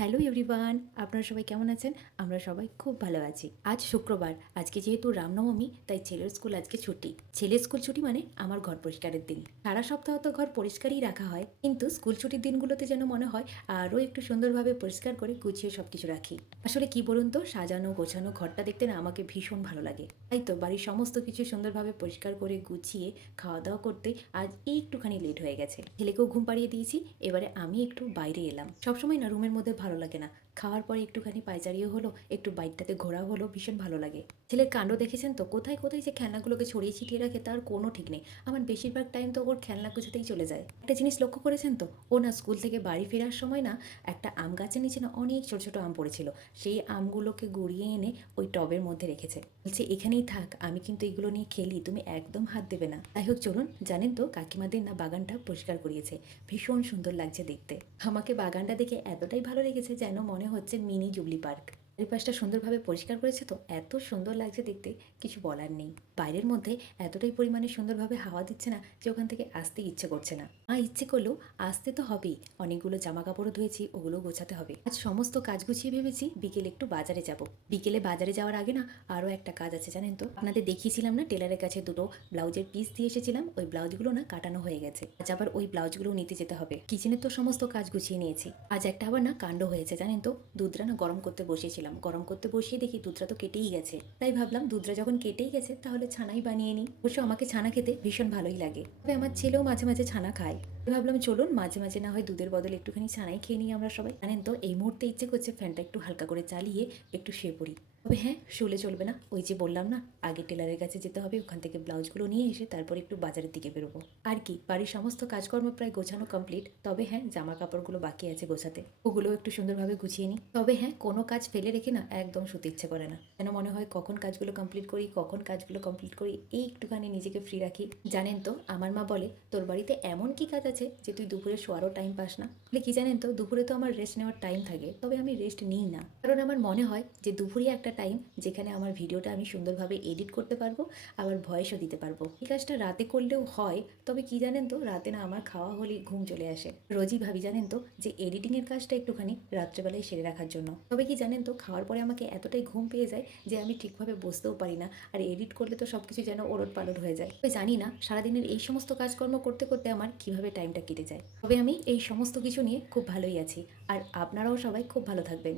Hello everyone, আপনারা সবাই কেমন আছেন? আমরা সবাই খুব ভালো আছি। আজ শুক্রবার, আজকে যেহেতু রামনবমী তাই ছেলের স্কুল আজকে ছুটি। ছেলের স্কুল ছুটি মানে আমার ঘর পরিষ্কারের দিন। সারা সপ্তাহ তো ঘর পরিষ্কারই রাখা হয়, কিন্তু স্কুল ছুটির দিনগুলোতে যেন মনে হয় আরও একটু সুন্দরভাবে পরিষ্কার করে গুছিয়ে সব কিছু রাখি। আসলে কি বলুন তো, সাজানো গোছানো ঘরটা দেখতে না আমাকে ভীষণ ভালো লাগে। তাই তো বাড়ির সমস্ত কিছু সুন্দরভাবে পরিষ্কার করে গুছিয়ে খাওয়া দাওয়া করতে আজ একটুখানি লেট হয়ে গেছে। ছেলেকেও ঘুম পাড়িয়ে দিয়েছি, এবারে আমি একটু বাইরে এলাম। সবসময় না রুমের মধ্যে ভালো লাগে না। খাওয়ার পরে একটুখানি পায়চারিও হলো, একটু বাইরটাতে ঘোরাও হলো, ভীষণ ভালো লাগে। ছেলের কাণ্ড দেখেছেন তো, কোথায় কোথায় যে খেলনাগুলোকে ছড়িয়ে ছিটিয়ে রাখে তার কোনো ঠিক নেই। আমার বেশিরভাগ টাইম তো ওর খেলনা গোছাতেই চলে যায়। একটা জিনিস লক্ষ্য করেছেন তো, ও না স্কুল থেকে বাড়ি ফেরার সময় না একটা আম গাছের নিচে না অনেক ছোট ছোট আম পড়েছিল। সেই আমগুলোকে গড়িয়ে এনে ওই টবের মধ্যে রেখেছে। বলছে এখানেই থাক, আমি কিন্তু এগুলো নিয়ে খেলি, তুমি একদম হাত দেবে না। যাই হোক চলুন, জানেন তো কাকিমাদের না বাগানটা পরিষ্কার করিয়েছে, ভীষণ সুন্দর লাগছে দেখতে। আমাকে বাগানটা দেখে এতটাই ভালো লেগেছে যেন মনে হচ্ছে মিনি জুবলি পার্ক। চারিপাশটা সুন্দরভাবে পরিষ্কার করেছে তো এত সুন্দর লাগছে দেখতে, কিছু বলার নেই। বাইরের মধ্যে এতটাই পরিমাণে সুন্দরভাবে হাওয়া দিচ্ছে না যে ওখান থেকে আসতে ইচ্ছে করছে না। ইচ্ছে করলেও আসতে তো হবেই। অনেকগুলো জামা কাপড়ও ধুয়েছি, ওগুলো গোছাতে হবে। আজ সমস্ত কাজ গুছিয়ে ভেবেছি বিকেলে একটু বাজারে যাব। বিকেলে বাজারে যাওয়ার আগে না আরও একটা কাজ আছে জানেন তো, আপনাদের দেখিয়েছিলাম না টেলারের কাছে দুটো ব্লাউজের পিস দিয়ে এসেছিলাম, ওই ব্লাউজগুলো না কাটানো হয়ে গেছে। আজ আবার ওই ব্লাউজগুলো নিতে যেতে হবে। কিচেনের তো সমস্ত কাজ গুছিয়ে নিয়েছি। আজ একটা আবার না কাণ্ড হয়েছে জানেন তো, দুধটা না গরম করতে বসিয়েছিলাম, গরম করতে বসিয়ে দেখি দুধটা তো কেটেই গেছে। তাই ভাবলাম দুধটা যখন কেটেই গেছে তাহলে ছানাই বানিয়ে নিই। অবশ্য আমাকে ছানা খেতে ভীষণ ভালোই লাগে, তবে আমার ছেলেও মাঝে মাঝে ছানা খায়। ভাবলাম চলুন মাঝে মাঝে না হয় দুধের বদলে একটুখানি ছানাই খেয়ে নিই আমরা সবাই। জানেন তো এই মুহূর্তে ইচ্ছে করছে ফ্যানটা একটু হালকা করে চালিয়ে একটু শুয়ে পড়ি। তবে হ্যাঁ, শুলে চলবে না, ওই যে বললাম না আগে টেলারের কাছে যেতে হবে, ওখান থেকে ব্লাউজগুলো নিয়ে এসে তারপর একটু বাজারের দিকে বেরোবো। আর কি, বাড়ির সমস্ত কাজকর্ম প্রায় গোছানো কমপ্লিট, তবে হ্যাঁ জামা কাপড়গুলো বাকি আছে গোছাতে, ওগুলো একটু সুন্দরভাবে গুছিয়ে নিই। তবে হ্যাঁ, কোনো কাজ ফেলে রেখে না একদম শুতে ইচ্ছে করে না, যেন মনে হয় কখন কাজগুলো কমপ্লিট করি, কখন কাজগুলো কমপ্লিট করি, এই একটুখানি নিজেকে ফ্রি রাখি। জানেন তো আমার মা বলে তোর বাড়িতে এমন কি কাজ আছে যে তুই দুপুরে শোয়ারও টাইম পাস না। বলে কি জানেন তো, দুপুরে তো আমার রেস্ট নেওয়ার টাইম থাকে, তবে আমি রেস্ট নিই না, কারণ আমার মনে হয় যে দুপুরে একটা টাইম যেখানে আমার ভিডিওটা আমি সুন্দরভাবে এডিট করতে পারবো, আবার ভয়েসও দিতে পারবো। এই কাজটা রাতে করলেও হয়, তবে কি জানেন তো রাতে না আমার খাওয়া হলেই ঘুম চলে আসে। রোজই ভাবি জানেন তো যে এডিটিংয়ের কাজটা একটুখানি রাত্রেবেলায় সেরে রাখার জন্য, তবে কি জানেন তো খাওয়ার পরে আমাকে এতটাই ঘুম পেয়ে যায় যে আমি ঠিকভাবে বসতেও পারি না, আর এডিট করলে তো সব কিছু যেন ওলট পালট হয়ে যায়। তবে জানি না সারাদিনের এই সমস্ত কাজকর্ম করতে করতে আমার কিভাবে টাইমটা কেটে যায়। তবে আমি এই সমস্ত কিছু নিয়ে খুব ভালোই আছি, আর আপনারাও সবাই খুব ভালো থাকবেন।